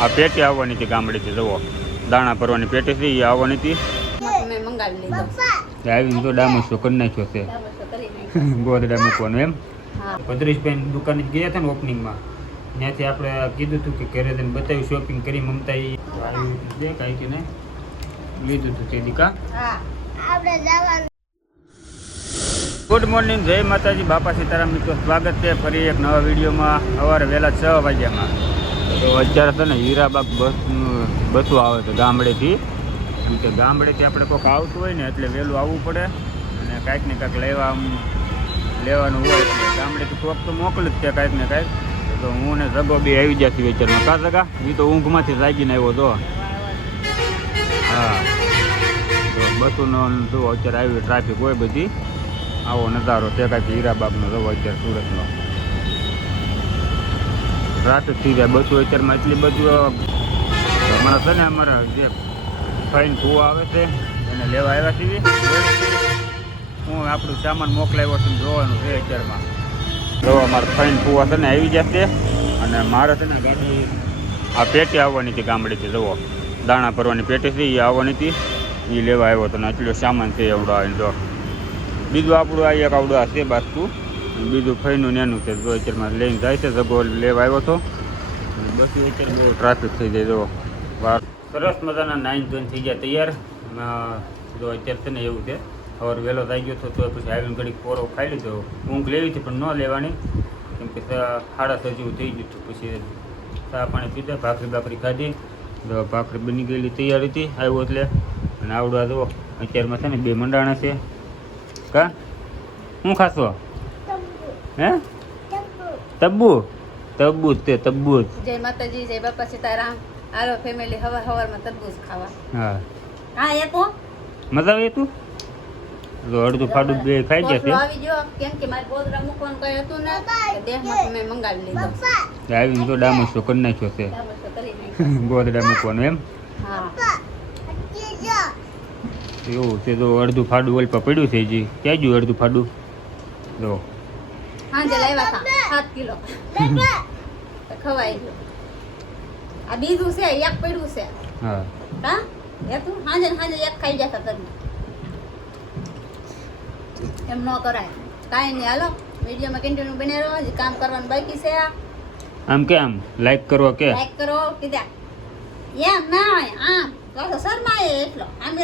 આ પેટી આવવાની હતી ગામડેથી, જુઓ દાણા ભરવાની પેટી હતી એ આવવાની હતી. આવીને તો ડામોસો કરી નાખ્યો છે, ગોદડા મૂકવાનું એમ. ભદ્રેશભાઈ દુકાને ગયા હતા ને ઓપનિંગમાં, ત્યાંથી આપણે કીધું હતું કે ઘરે જઈને બતાવ્યું શોપિંગ કરી મમતા એ કાંઈ કે નહીં લીધું હતું તે દીકા. ગુડ મોર્નિંગ, જય માતાજી, બાપા સીતારામ. મિત્રો સ્વાગત છે ફરી એક નવા વિડીયોમાં. સવારે વહેલા 6 વાગ્યામાં તો અત્યારે તો ને હીરાબાગ બસો આવે છે ગામડેથી. કેમ કે ગામડેથી આપણે કોઈક આવતું હોય ને એટલે વહેલું આવવું પડે અને કાંઈક ને કાંઈક લેવાનું હોય એટલે ગામડેથી કોક તો મોકલું જ છે કાંઈક ને કાંઈક. તો હું ને જગો બી આવી જતી વેચારમાં. કા જગા એ તો ઊંઘમાંથી જાગીને આવ્યો તો. હા, તો બસોનો જો અત્યારે આવી ટ્રાફિક હોય બધી. આવો નજારો છે કાંઈક હીરાબાગનો જવો અત્યારે સુરતનો. ટ્રાફિક થઈ જાય બસો અત્યારમાં એટલી બધું. હમણાં છે ને અમારા જે ફાઈન ફૂ આવે છે એને લેવા આવ્યા છીએ. હું આપણું સામાન મોકલાવ્યો છું જોવાનું છે અત્યારમાં. જો અમારે ફાઈન ફૂવા છે ને આવી જશે અને મારે છે ને ગાડી આ પેટી આવવાની હતી ગામડેથી. જુઓ દાણા ભરવાની પેટી છે એ આવવાની હતી, એ લેવા આવ્યો હતો ને એટલો સામાન છે એવડો આવીને. જો બીજું આપણું આ એક આવડું આ છે બાસ્તુ, બીજું ફઈનું નેનું છે. જો અત્યારમાં લઈને જાય છે, જગો લેવા આવ્યો હતો. બસ અત્યારે બહુ ટ્રાફિક થઈ જાય. જો બહાર સરસ મજાના 9 ધોઈને થઈ ગયા તૈયાર. જો અત્યારે છે ને એવું છે, સવારે વહેલો થઈ ગયો હતો તો પછી આવીને ઘડીક પોરો ખાઈ લીધો. ઊંઘ લેવી હતી પણ ન લેવાની, કેમ કે 6:30 જેવું થઈ ગયું હતું. પછી ચા પાણી પીધા, ભાખરી ખાધી. જો ભાખરી બની ગયેલી તૈયાર હતી આવ્યો એટલે. અને આવડું આ જુઓ અત્યારમાં છે ને 2 મંડાણા છે. કા શું ખાશો? હે તબ્બુ તબ્બુ જ તે તબ્બુ જ. જય માતાજી, જય બાપા સીતારામ. હાલો ફેમિલી હવારમાં તરબૂચ ખાવા. હા હા, એ તો મજા આવે. તું તો અડધું ફાડું બે ખાઈ જશે. આવી ગયો કેમ કે મારે ગોદરા મૂકવાનું કઈ હતું ને, દેહમાં મેં મંગાવી લીધો. આવીને તો ડામોસો કરી નાખ્યો છે, ગોદડા મૂકવાનું એમ. હા, એવું છે. તો અડધું ફાડું ઓલ પર પડ્યું છે. હજી ક્યાં ગયું અડધું ફાડું? જો હાંજે લાવ્યા હતા 7 કિલો ખવાઈ ગયું. આ બીજું છે, એક પડ્યું છે. હા હા, એ તું હાંજે એક ખાઈ જતા તમે. એમ ન કરાય, કાંઈ નહીં. હાલો વિડીયોમાં કન્ટિન્યુ બને રહો, હજી કામ કરવાનું બાકી છે. આમ કે આમ લાઈક કરો કે લાઈક કરો કીધા એમ ના હોય આમ તો શરમાય એટલો. આમ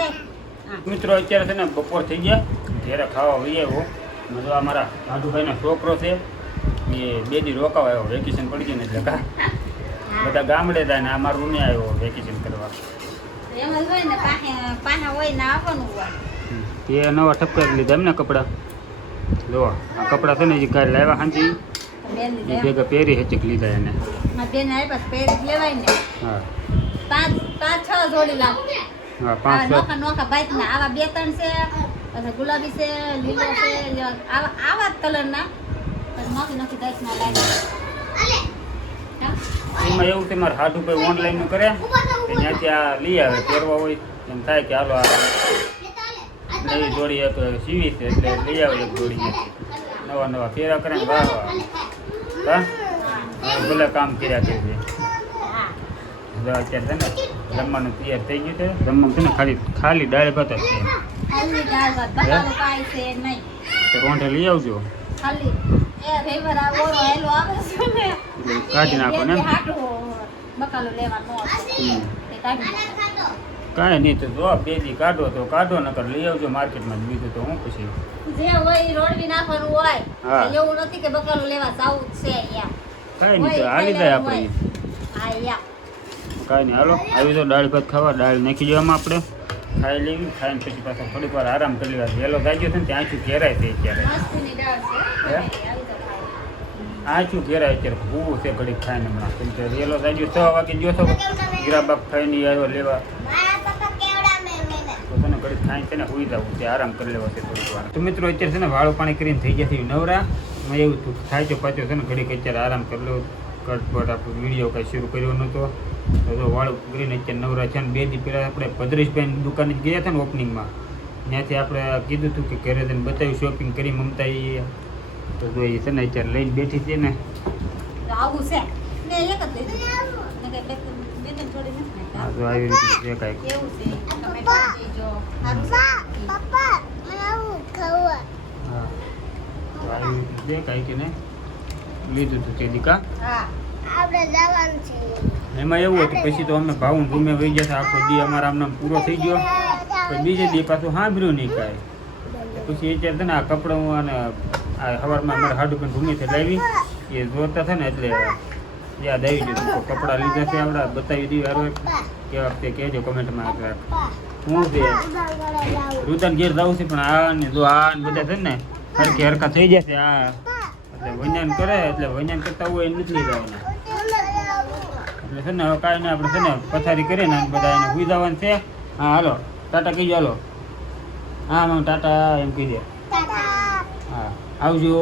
મિત્રો અત્યારે છે ને બપોર થઈ ગયા, ઘેરે ખાવા વહી આવ્યો. મતલબ અમારા ભાડુભાઈનો છોકરો છે એ 2 દી રોકાવા આવ્યો, વેકેશન પડી ગયું ને એટલે. કા બધા ગામડે જાય ને આ મારું રૂમે આવ્યો વેકેશન કરવા. એમ જ હોય ને, પાહે હોય ને આવવાનું હોય. તે નવા ઠપકા લીધા એમ ને કપડાં. જો આ કપડાં છે ને જે કાલે લાવ્યા હાંજી એ ભેગા પહેરી હેચક લીધા એને. બેન આપ્યા પહેરી લેવાય ને. હા 5-6 જોડી લાગે. હા 5-6 નોખા બાઈક ના આવા 2-3 છે, પછી ગુલાબી છે, લીલો છે, આવા જ કલર ના નોખી બાઈક ના લાગે. એમાં એવું છે મારે હાડું ભાઈ ઓનલાઈન કરે ત્યાંથી આ લઈ આવે પહેરવા હોય એમ થાય કે હાલો આ નવી જોડી એક સીવી છે એટલે લઈ આવે એક જોડી ત્યાંથી નવા ફેરા કરે ને વાહ હા ભલે કામ કર્યા છે. અત્યારે છે ને જમવાનું તૈયાર થઈ ગયું છે. જમવાનું છે ને ખાલી દાળ ભાત જ છે. રોંઢે લઈ આવજો, કાઢી નાખો ને. કાંઈ નહીં તો જો 2 દી કાઢો તો કાઢો, નકર લઈ આવજો માર્કેટમાં. બીજું તો હું પછી જે હોય રોડવી નાખવાનું હોય. એવું નથી કે બકાલું લેવા જાવું છે. કાંઈ નહીં તો હાલી જાય આપણે. કાંઈ નહીં હાલો આવી તો દાળ ભાત ખાવા. દાળ નાખી દેવામાં આપણે ખાઈ લેવી. ખાઈને પછી પાછા થોડીક વાર આરામ કરી લેવા. વહેલો ગાજ્યો છે ને ત્યાં આંચું ઘેરાય છે અત્યારે. આંચું ઘેરાય અત્યારે ભૂવું છે ઘડીક ખાઈને હમણાં. કેમ કે વહેલો ગાજ્યો 6 વાગે ગયો છો હીરાબાગ ખાઈને આવ્યો લેવા. તો તને ઘડીક ખાઈને છે ને સુઈ જવું છે, આરામ કરી લેવા છે થોડીક વાર. તો મિત્રો અત્યારે છે ને વાળું પાણી કરીને થઈ જશે નવરા. એવું થાય છે પાછો છે ને ઘડીક અત્યારે આરામ કરી લો. કટપટ આપણો વિડીયો કાંઈ શરૂ કર્યો નહોતો તો વાળું કરીને અત્યારે નવરા છે ને. 2 દી પહેલાં આપણે ભદ્રેશભાઈ દુકાને ગયા હતા ને ઓપનિંગમાં, ત્યાંથી આપણે કીધું હતું કે ઘરે જઈને બતાવ્યું શોપિંગ કરી મમતા એ. તો જો એ છે ને અત્યારે લઈને બેઠી છે ને. આવું છે ને એક જ ને થોડી નથી હા નાખતા. તો આવી રીતે છે કાંઈક કેવું છે તમે ખાઈ દેજો. સારું છે. હા તો આવી રીતે છે કાંઈક એને લીધું હતું તે દીકા હા એમાં એવું હતું પછી તો અમે ભાવન રૂમે વહી ગયા હતા આખો દી અમારા આમને આમ પૂરો થઈ ગયો પછી બીજે દી પાછું સાંભળ્યું નહીં કાંઈ પછી એ છે ને આ કપડાં અને આ સવારમાં અમારે હાડું રૂમેથી લાવી એ જોતા હતા ને એટલે યાદ આવી ગયું તો કપડાં લીધા છે આપણા બતાવી દઈએ હારો કે વખતે કહેજો કમેન્ટમાં હું છે રુદાન ઘેર જવું છે પણ આ ને જો આ ને બધા છે ને હરખે હરખા થઈ જશે આ એટલે વૈજ્ઞાન કરે એટલે વૈજ્ઞાન કરતા હોય એ નથી લઈ જવાના એટલે છે ને હવે કાંઈ નહીં આપણે છે ને પથારી કરીએ ને બધા એને સુઈ જવાનું છે હા હાલો ટાટા કહીજો હાલો હા હું ટાટા એમ કહી દે હા આવજો